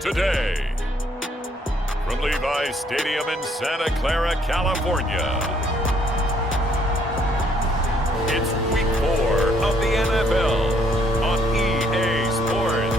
today. From Levi's Stadium in Santa Clara, California, it's Week 4 of the NFL on EA Sports.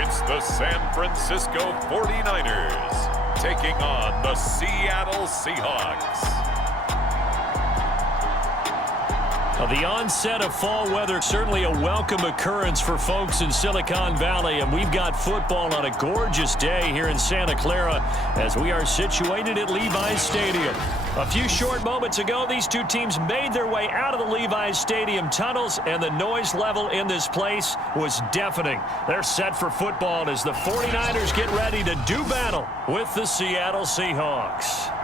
It's the San Francisco 49ers taking on the Seattle Seahawks. The onset of fall weather, certainly a welcome occurrence for folks in Silicon Valley, and we've got football on a gorgeous day here in Santa Clara as we are situated at Levi's Stadium. A few short moments ago, these two teams made their way out of the Levi's Stadium tunnels, and the noise level in this place was deafening. They're set for football as the 49ers get ready to do battle with the Seattle Seahawks.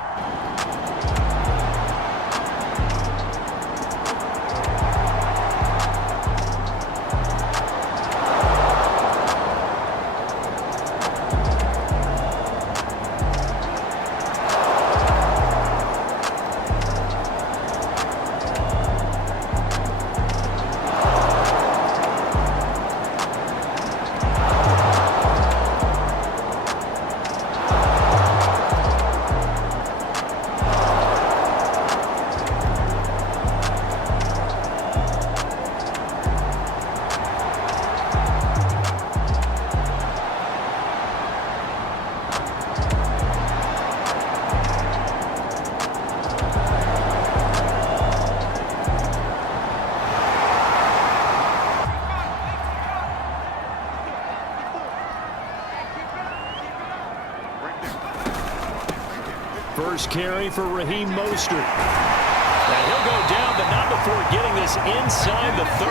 First carry for Raheem Mostert. And he'll go down, but not before getting this inside the 30.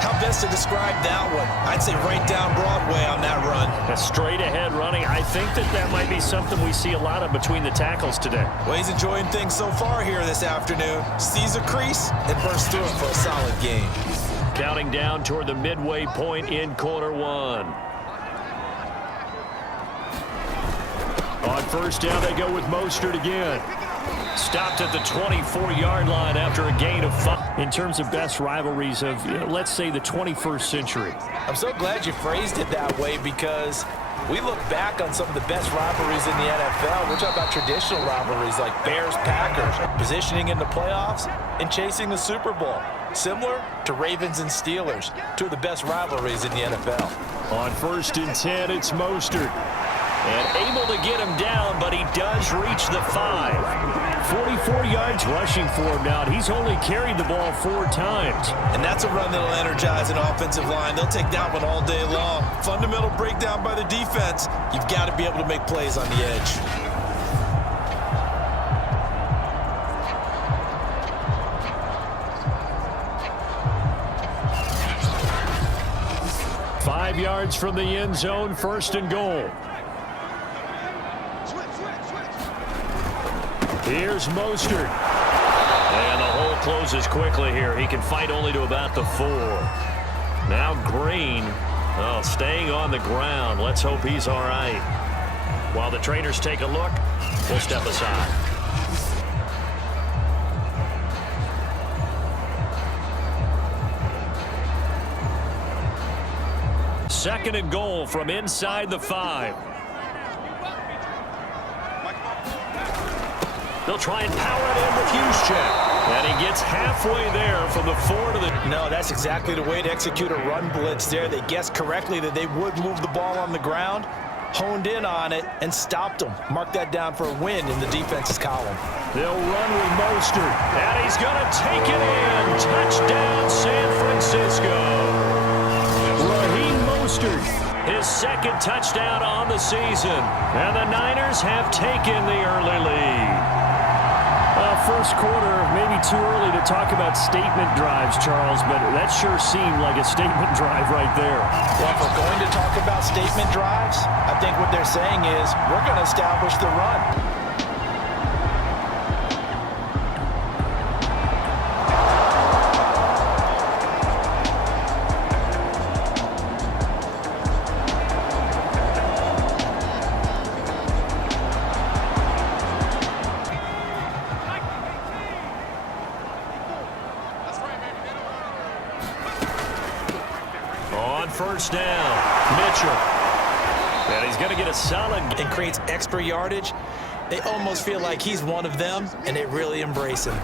How best to describe that one? I'd say right down Broadway on that run. A straight ahead running. I think that might be something we see a lot of between the tackles today. Well, he's enjoying things so far here this afternoon. Sees a crease and bursts through it for a solid game. Counting down toward the midway point in quarter one. On first down, they go with Mostert again. Stopped at the 24-yard line after a gain of 5. In terms of best rivalries of, let's say, the 21st century. I'm so glad you phrased it that way because we look back on some of the best rivalries in the NFL. We're talking about traditional rivalries like Bears-Packers, positioning in the playoffs, and chasing the Super Bowl. Similar to Ravens and Steelers, two of the best rivalries in the NFL. On first and 10, it's Mostert. And able to get him down, but he does reach the 5. 44 yards rushing for him now. He's only carried the ball 4 times. And that's a run that'll energize an offensive line. They'll take that one all day long. Fundamental breakdown by the defense. You've got to be able to make plays on the edge. Five yards from the end zone, first and goal. Here's Mostert. And the hole closes quickly here. He can fight only to about the 4. Now Green, staying on the ground. Let's hope he's all right. While the trainers take a look, we'll step aside. Second and goal from inside the 5. They'll try and power it in with Juszczyk. And he gets halfway there from the 4 to the... No, that's exactly the way to execute a run blitz there. They guessed correctly that they would move the ball on the ground, honed in on it, and stopped them. Mark that down for a win in the defense's column. They'll run with Mostert. And he's going to take it in. Touchdown, San Francisco. Raheem Mostert, his second touchdown on the season. And the Niners have taken the early lead. First quarter, maybe too early to talk about statement drives, Charles, but that sure seemed like a statement drive right there. Well, if we're going to talk about statement drives, I think what they're saying is we're going to establish the run. first down. Mitchell. And he's going to get a solid. And creates extra yardage. They almost feel like he's one of them, and they really embrace him.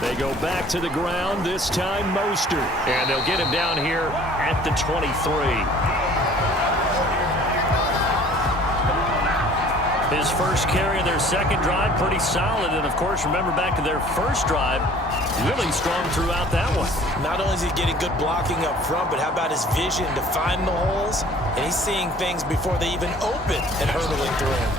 They go back to the ground, this time Mostert. And they'll get him down here at the 23. His first carry of their second drive, pretty solid. And, of course, remember back to their first drive, really strong throughout that one. Not only is he getting good blocking up front, but how about his vision to find the holes? And he's seeing things before they even open and hurdling through them.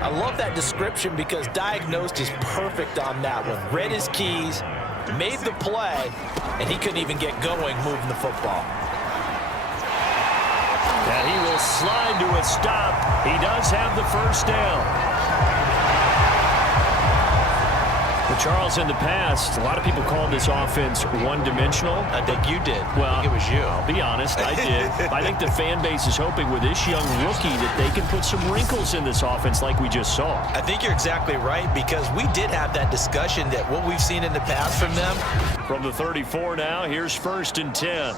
I love that description because diagnosed is perfect on that one. Read his keys, made the play, and he couldn't even get going moving the football. And he will slide to a stop. He does have the first down. But Charles, in the past, a lot of people called this offense one-dimensional. I think you did. Well, I think it was you. I'll be honest, I did. I think the fan base is hoping with this young rookie that they can put some wrinkles in this offense like we just saw. I think you're exactly right because we did have that discussion that what we've seen in the past from them. From the 34 now, here's 1st and 10.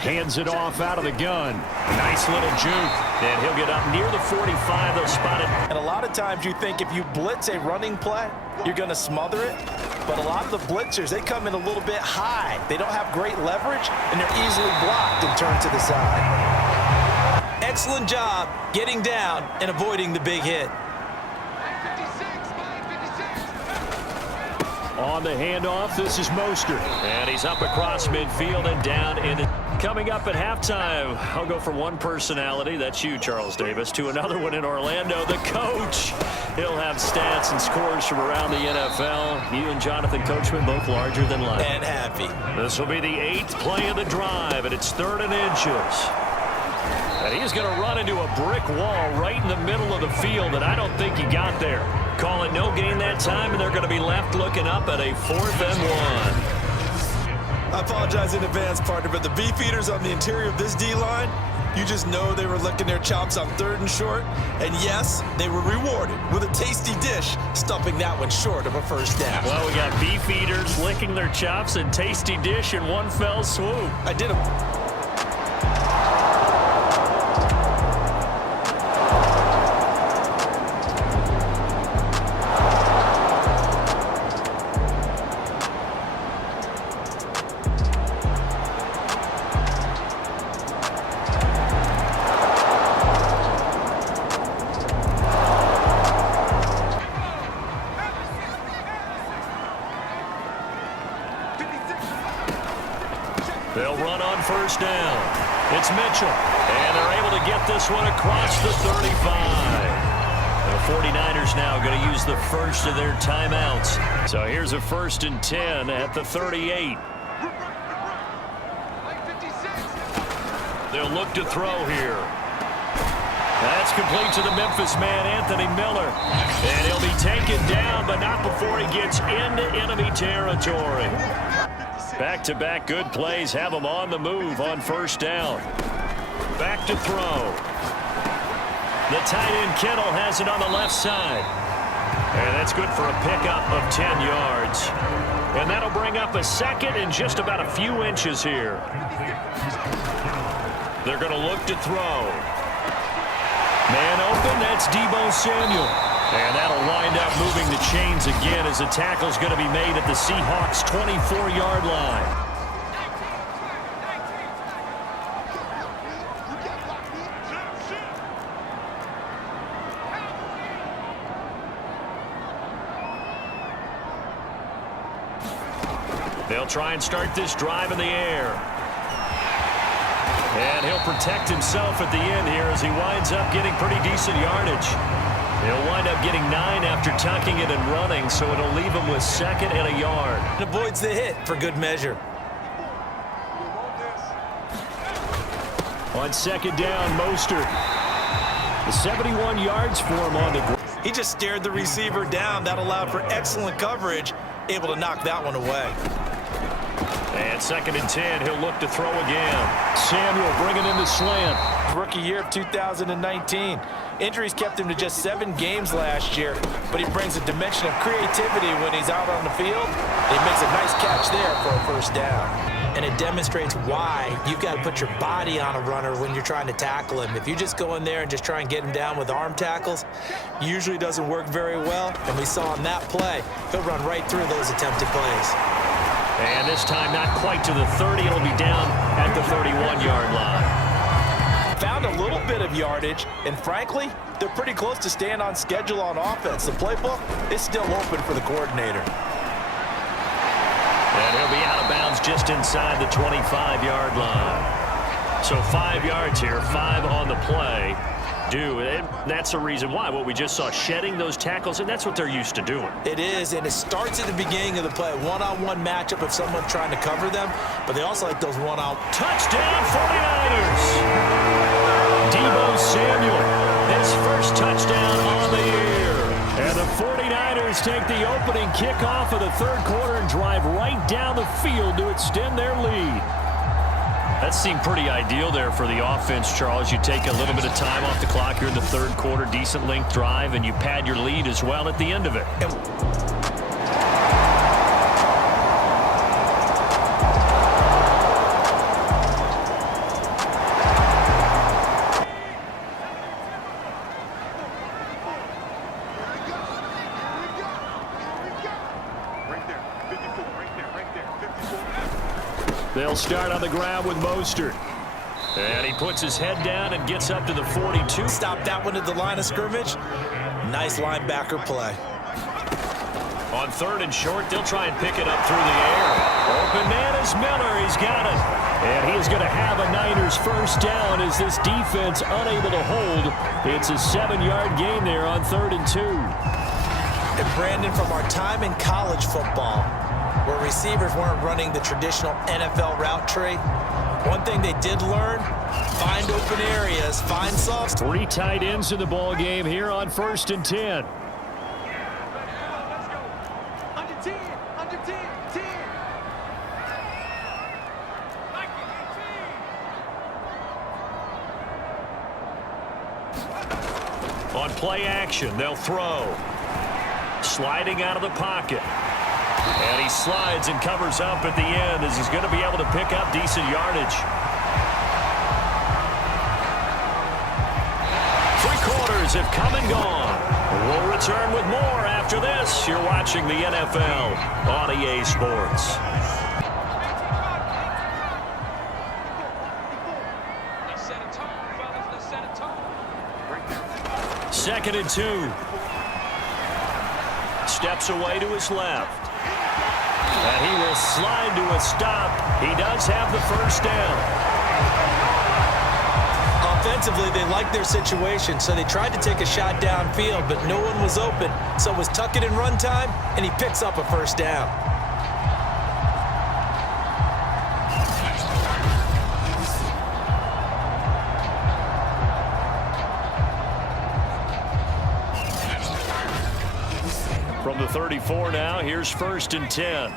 Hands it off out of the gun. Nice little juke. And he'll get up near the 45. They'll spot it. And a lot of times you think if you blitz a running play, you're going to smother it. But a lot of the blitzers, they come in a little bit high. They don't have great leverage, and they're easily blocked and turned to the side. Excellent job getting down and avoiding the big hit. On the handoff, this is Mostert. And he's up across midfield and down in it. Coming up at halftime, I'll go from one personality, that's you, Charles Davis, to another one in Orlando, the coach. He'll have stats and scores from around the NFL. You and Jonathan Coachman both larger than life. And happy. This will be the 8th play of the drive, and it's 3rd and inches. And he's going to run into a brick wall right in the middle of the field, and I don't think he got there. Call it no gain that time, and they're going to be left looking up at a 4th and 1. I apologize in advance, partner, but the beefeaters on the interior of this D-line, you just know they were licking their chops on 3rd and short. And yes, they were rewarded with a tasty dish, stumping that one short of a first down. Well, we got beefeaters licking their chops and tasty dish in one fell swoop. I did a... They'll run on first down. It's Mitchell. And they're able to get this one across the 35. The 49ers now going to use the first of their timeouts. So here's a 1st and 10 at the 38. They'll look to throw here. That's complete to the Memphis man, Anthony Miller. And he'll be taken down, but not before he gets into enemy territory. Back-to-back good plays have him on the move on first down. Back to throw. The tight end Kittle has it on the left side. And that's good for a pickup of 10 yards. And that'll bring up a 2nd and just about a few inches here. They're going to look to throw. Man open, that's Deebo Samuel. And that'll wind up moving the chains again as the tackle's going to be made at the Seahawks' 24-yard line. They'll try and start this drive in the air. And he'll protect himself at the end here as he winds up getting pretty decent yardage. He'll wind up getting 9 after tucking it and running, so it'll leave him with 2nd and a yard. It avoids the hit for good measure. On 2nd down, Mostert. The 71 yards for him on the ground. He just stared the receiver down. That allowed for excellent coverage, able to knock that one away. And 2nd and 10, he'll look to throw again. Samuel bringing in the slant. Rookie year of 2019. Injuries kept him to just 7 games last year, but he brings a dimension of creativity when he's out on the field. He makes a nice catch there for a first down. And it demonstrates why you've got to put your body on a runner when you're trying to tackle him. If you just go in there and just try and get him down with arm tackles, usually doesn't work very well. And we saw in that play, he'll run right through those attempted plays. And this time not quite to the 30. It'll be down at the 31-yard line. Found a little bit of yardage, and frankly, they're pretty close to staying on schedule on offense. The playbook is still open for the coordinator. And he'll be out of bounds just inside the 25-yard line. So 5 yards here, 5 on the play. And that's the reason why. What we just saw, shedding those tackles, and that's what they're used to doing. It is, and it starts at the beginning of the play. One-on-one matchup of someone trying to cover them, but they also like those one-on. Touchdown, 49ers! Deebo Samuel, his first touchdown on the year. And the 49ers take the opening kickoff of the 3rd quarter and drive right down the field to extend their lead. That seemed pretty ideal there for the offense, Charles. You take a little bit of time off the clock here in the 3rd quarter, decent length drive, and you pad your lead as well at the end of it. They'll start on the ground with Mostert. And he puts his head down and gets up to the 42. Stop that one at the line of scrimmage. Nice linebacker play. On 3rd and short, they'll try and pick it up through the air. Open man is Miller. He's got it. And he's going to have a Niners first down as this defense unable to hold. It's a 7-yard gain there on 3rd and 2. And Brandon, from our time in college football, where receivers weren't running the traditional NFL route tree, one thing they did learn, find open areas, find soft. 3 tight ends in the ball game here on 1st and 10. On play action, they'll throw. Sliding out of the pocket. And he slides and covers up at the end as he's going to be able to pick up decent yardage. 3 quarters have come and gone. We'll return with more after this. You're watching the NFL on EA Sports. Second and 2. Steps away to his left. And he will slide to a stop. He does have the first down. Offensively, they liked their situation, so they tried to take a shot downfield, but no one was open. So it was tuck it in run time, and he picks up a first down. From the 34 now, here's 1st and 10.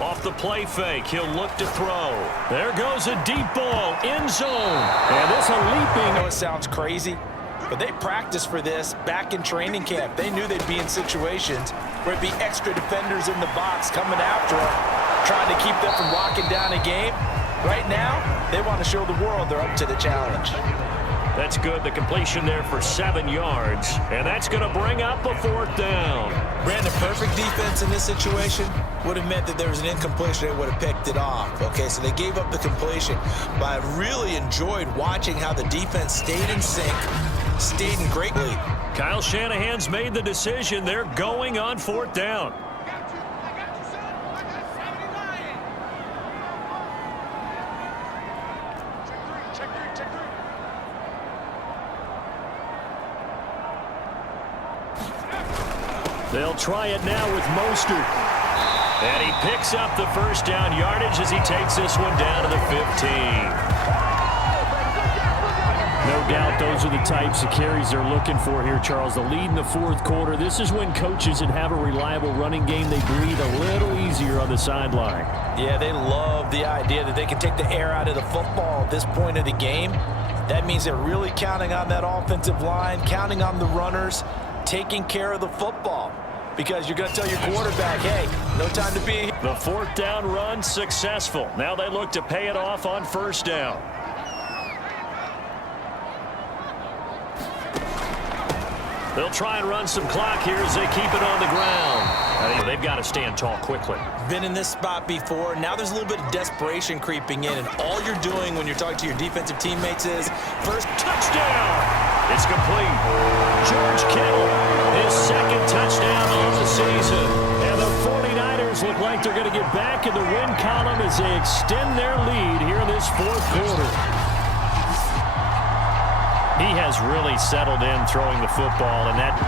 Off the play fake, he'll look to throw. There goes a deep ball, end zone. And this a leaping. I know it sounds crazy, but they practiced for this back in training camp. They knew they'd be in situations where it'd be extra defenders in the box coming after them, trying to keep them from locking down a game. Right now, they want to show the world they're up to the challenge. That's good. The completion there for 7 yards. And that's going to bring up a 4th down. Brandon, perfect defense in this situation would have meant that there was an incompletion. They would have picked it off. Okay, so they gave up the completion. But I really enjoyed watching how the defense stayed in sync, stayed in great lead. Kyle Shanahan's made the decision. They're going on 4th down. They'll try it now with Mostert. And he picks up the first down yardage as he takes this one down to the 15. No doubt those are the types of carries they're looking for here, Charles. The lead in the fourth quarter. This is when coaches that have a reliable running game, they breathe a little easier on the sideline. Yeah, they love the idea that they can take the air out of the football at this point of the game. That means they're really counting on that offensive line, counting on the runners, taking care of the football. Because you're going to tell your quarterback, hey, no time to be here. The fourth down run successful. Now they look to pay it off on first down. They'll try and run some clock here as they keep it on the ground. They've got to stand tall quickly. Been in this spot before. Now there's a little bit of desperation creeping in, and all you're doing when you're talking to your defensive teammates is first touchdown. It's complete. George Kittle, his second touchdown of the season. And the 49ers look like they're going to get back in the win column as they extend their lead here in this fourth quarter. He has really settled in throwing the football, and that...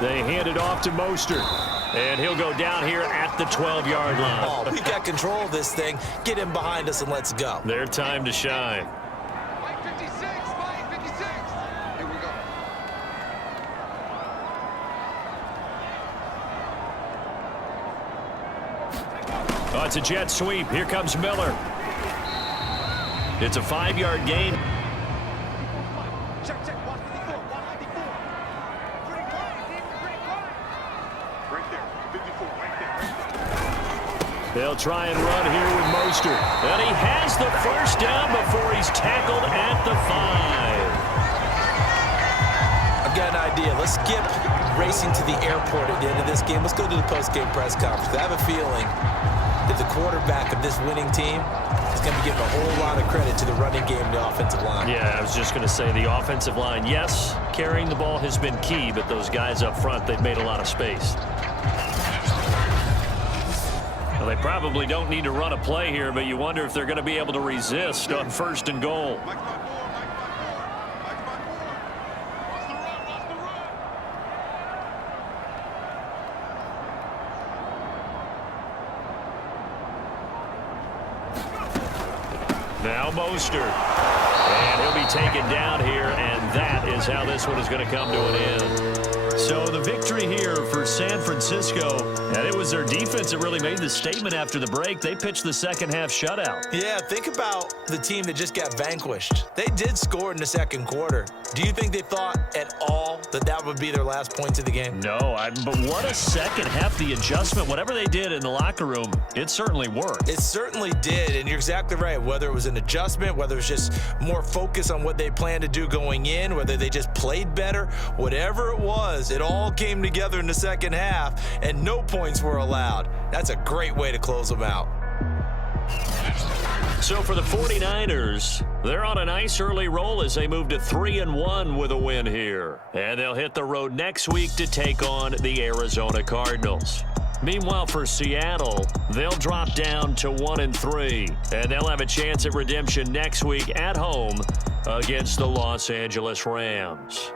They hand it off to Mostert, and he'll go down here at the 12-yard line. Oh, we've got control of this thing. Get him behind us and let's go. Their time to shine. Mike 56, Mike 56. Here we go. Oh, it's a jet sweep. Here comes Miller. It's a 5-yard gain. Check, 154, 194. Pretty quiet, pretty quiet. Right there, 54, right there. They'll try and run here with Mostert. And he has the first down before he's tackled at the 5. I've got an idea. Let's skip racing to the airport at the end of this game. Let's go to the post-game press conference. I have a feeling that the quarterback of this winning team is going to be giving a whole lot of credit to the running game and the offensive line. Yeah, I was just going to say the offensive line, yes, carrying the ball has been key, but those guys up front, they've made a lot of space. Well, they probably don't need to run a play here, but you wonder if they're going to be able to resist on first and goal. Now Mostert, and he'll be taken down here, and that is how this one is going to come to an end. So the victory here for San Francisco, and it was their defense that really made the statement after the break. They pitched the second half shutout. Yeah, think about the team that just got vanquished. They did score in the second quarter. Do you think they thought at all that that would be their last points of the game? No, but what a second half. The adjustment, whatever they did in the locker room, it certainly worked. It certainly did, and you're exactly right. Whether it was an adjustment, whether it was just more focus on what they planned to do going in, whether they just played better, whatever it was, it all came together in the second half, and no points were allowed. That's a great way to close them out. So for the 49ers, they're on a nice early roll as they move to 3-1 with a win here. And they'll hit the road next week to take on the Arizona Cardinals. Meanwhile, for Seattle, they'll drop down to 1-3, and they'll have a chance at redemption next week at home against the Los Angeles Rams.